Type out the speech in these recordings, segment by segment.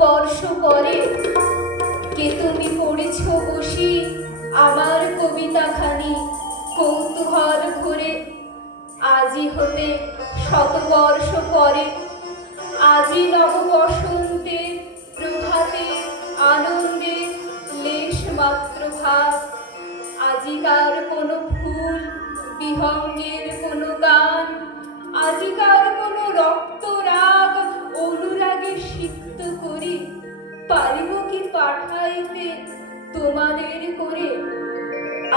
বর্ষ পরে কে তুমি পড়েছ বসি আমার কবিতাখানি কৌতূহল ঘুরে। আজি হতে শতবর্ষ পরে, আজি নব বসন্তে প্রভাতে আনন্দে লেশ মাত্র ভাব। আজিকার কোনো ফুল বিহঙ্গের কোনো গান, আজিকার কোনো রক্ত রাগ অনুরাগে সিক্ত করি পারিব কি পাঠাইতে তোমাদের করে।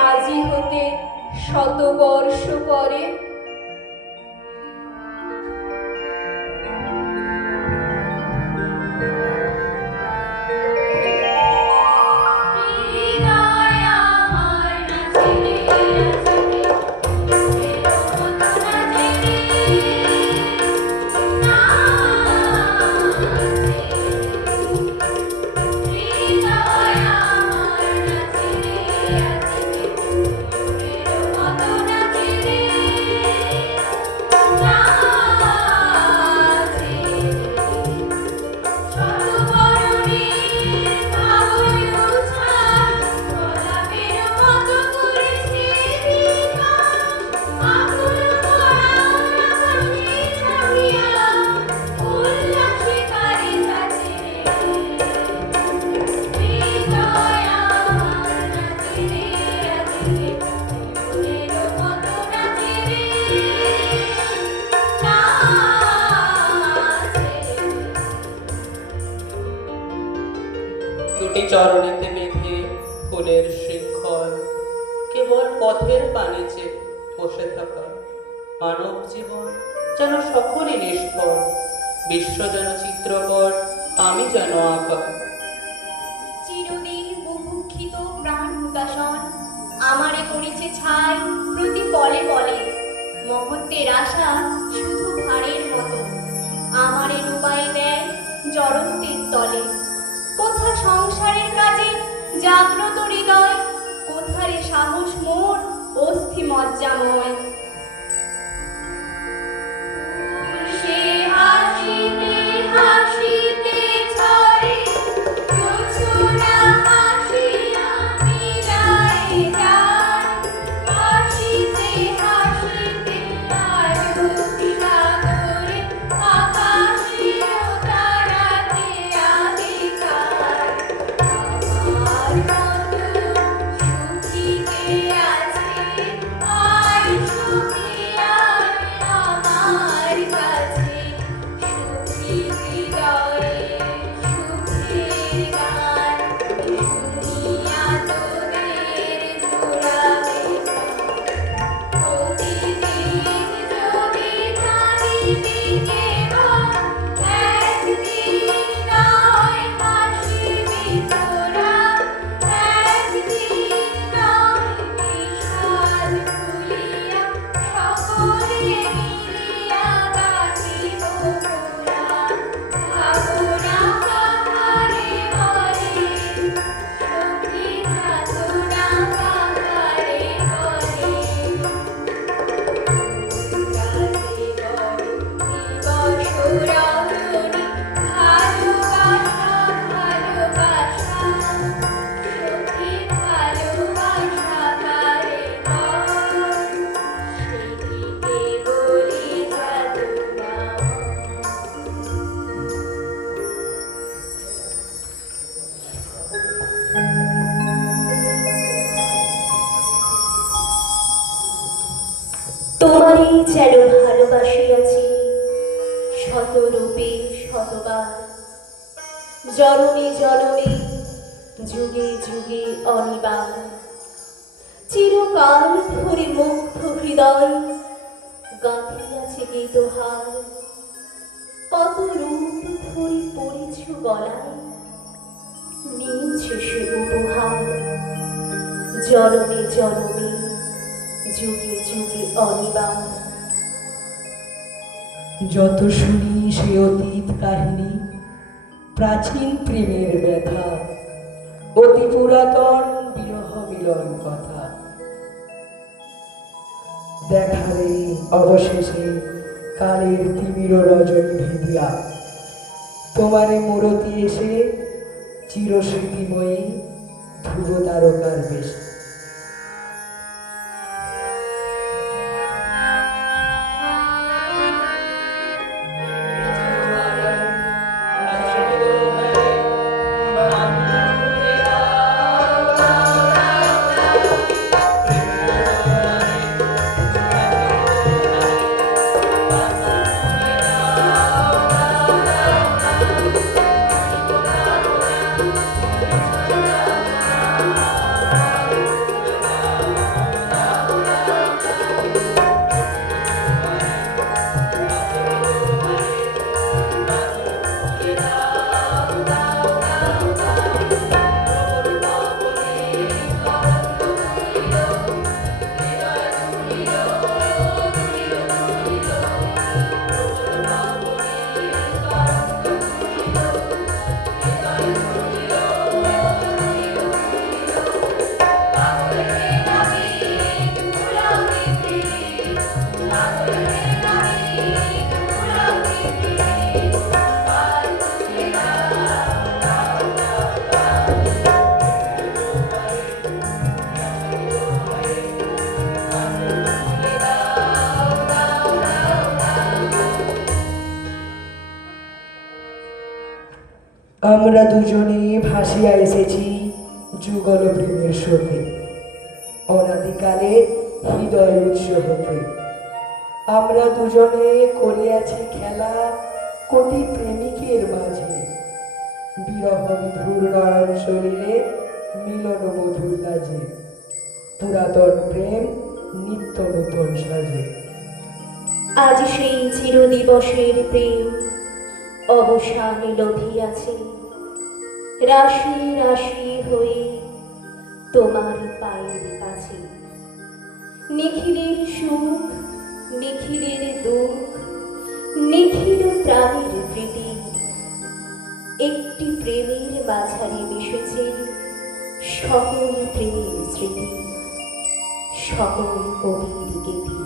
আজি হতে শতবর্ষ পরে। চরণেতে বেঁধে ফুলের শৃঙ্খল, কেবল পথের পানিচে বসে থাকা মানব জীবন যেন সকলই নিষ্ফল। বিশ্ব যেন চিত্রপট, আমি যেন আঁকা। চিরদিন বুভুক্ষিত প্রাণ উদাসন আমারে করেছে ছাই প্রতি পলে পলে। মহত্বের আশা শুধু ভারের মতো আমারে ডুবাই দেয় জড়ত্বের তলে। কোথা সংসারের কাজে জাগ্রত হৃদয়, কোথারে সাহস মোর অস্থি মজ্জাময়। সে হাসিতে হাসিতে ছড়ে জোছনা হাসিয়া মিলায় যায়। হাসিতে হাসিতে আলো সাগরে আকাশীয় তারাতে আধিকার। আমার মতো সুখী কে আছে, আর সুখী আর আমার কাছে। সুখী হৃদয়ে সুখের গান শুনিয়া তোদের জোড়াবে প্রতিদিন যদি কাঁদিবি কেবল একদিন নয় হাসিবি তোরা। একদিন নয় বিষাদ ভুলিয়া সকলে মিলিয়া গাহিব মোরা। ভাবনা কাহারে বলে সখী যাতনা কাহারে বলে। রাতে বড় দিবস রজনী ভালোবাসা ভালোবাসা। সখী ভালোবাসা কারে বল, সেদিকে বলি যাতনা। তোমারই যেন ভালোবাসিয়াছি শতরূপে শতবার। জননী জননী যুগে যুগে অনিবার। চিরকাল ধরে মুগ্ধ হৃদয় গাঁথিয়াছে গীতহার। কত রূপ ধরে পড়েছ গলায়, নিয়েছে সে উপহার। জননী জননী যুগে যুগে অনিবার। যত শুনি সে অতীত কাহিনী, প্রাচীন প্রেমের ব্যথা, অতি পুরাতন বিরহ মিলন কথা। দেখালে অবশেষে কালের তিমির রজনী ভিদিয়া তোমারে মূরতি এসে চিরস্মৃতিময়ী ধ্রুব তারকার বেশ। আমরা দুজনে ভাসিয়া এসেছি যুগল প্রেমের স্রোতে, অনাদিকালে হৃদয় উৎস হতে। আমরা দুজনে করিয়াছি খেলা কোটি প্রেমিকের মাঝে, বিরহ বিধুর নয়ন শরীরে মিলন মধুর লাজে, পুরাতন প্রেম নিত্য নূতন সাজে। আজ সেই চিরদিবসের প্রেম অবসান লভিয়াছে, রাশি রাশি হয়ে তোমার পায়ের কাছে। নিখিলের সুখ, নিখিলের দুঃখ, নিখিল প্রাণের প্রীতি, একটি প্রেমের মাঝারে মিশেছে সকল প্রেমের স্মৃতি, সকল কবির গীতি।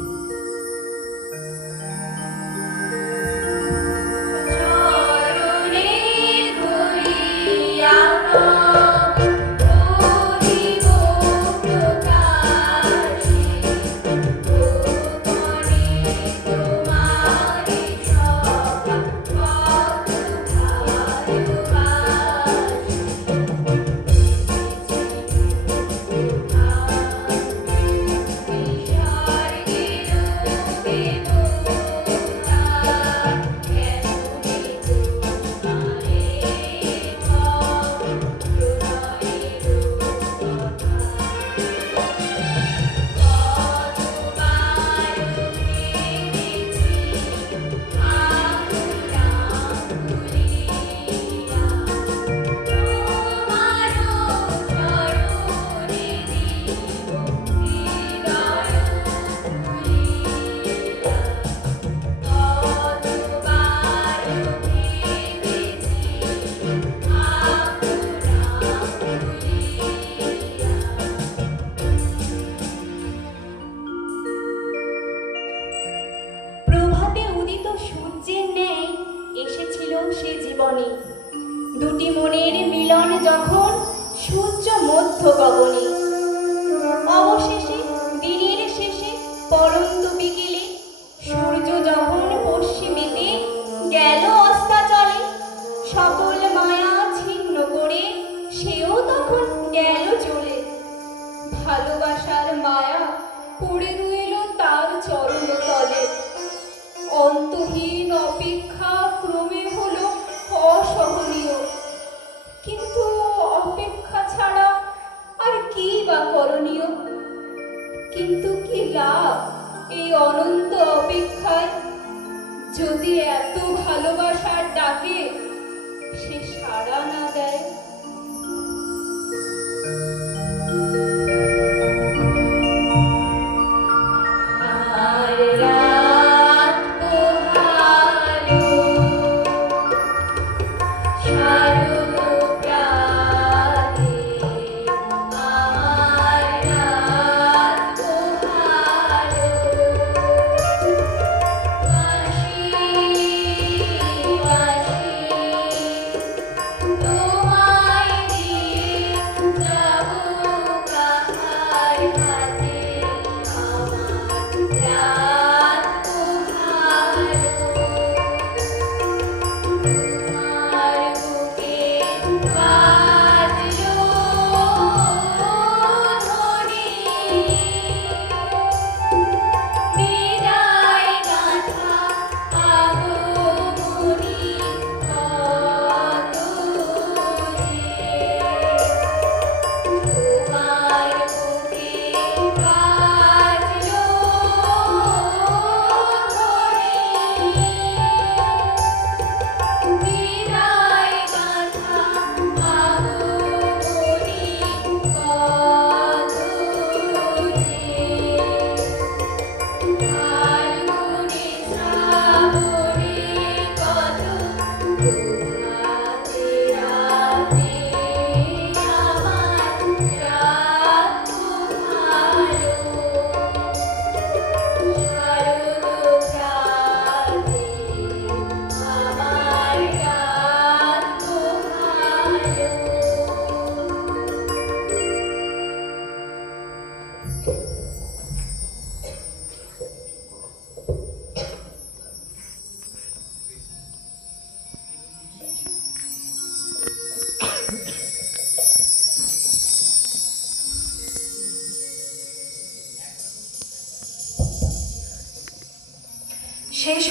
দুটি মনের মিলন যখন সূর্য মধ্য গগনে, অবশেষে দিনের শেষে পরন্ত বিকেলে সূর্য যখন পশ্চিমেতে গেল অস্তাচলে, সকল মায়া ছিন্ন করে সেও তখন গেল চলে। ভালোবাসার মায়া পড়ে রইল তার চরণ তলে, অন্তহীন অপেক্ষা ক্রমে হলো অসহনীয়। কিন্তু অপেক্ষা ছাড়া আর কি বা করণীয়? কিন্তু কি লাভ এই অনন্ত অপেক্ষায়, যদি এত ভালোবাসার ডাকে সে সাড়া না দেয়? শেষ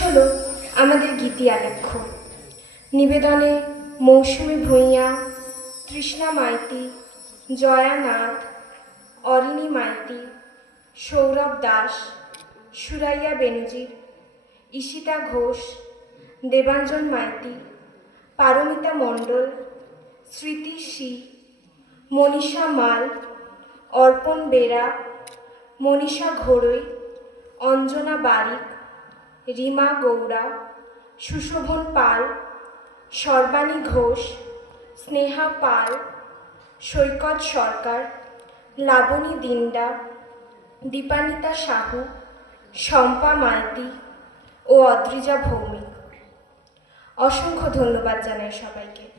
হলো আমাদের গীতি আলেখ্য। নিবেদনে মৌসুমী ভূঁইয়া, তৃষ্ণা মাইতি, জয়া নাথ, অরিণী মাইতি, সৌরভ দাস, সুরাইয়া বেনজির, ঈশিতা ঘোষ, দেবাঞ্জন মাইতি, পারমিতা মণ্ডল, স্মৃতি সি, মনীষা মাল, অর্পণ বেরা, মনীষা ঘোড়ই, অঞ্জনা বারিক, রিমা গৌড়া, সুশোভন পাল, সর্বাণী ঘোষ, স্নেহা পাল, সৈকত সরকার, লাবণী দিন্ডা, দীপানিতা সাহু, শম্পা মাইতি ও অদ্রিজা ভৌমিক। অসংখ্য ধন্যবাদ জানাই সবাইকে।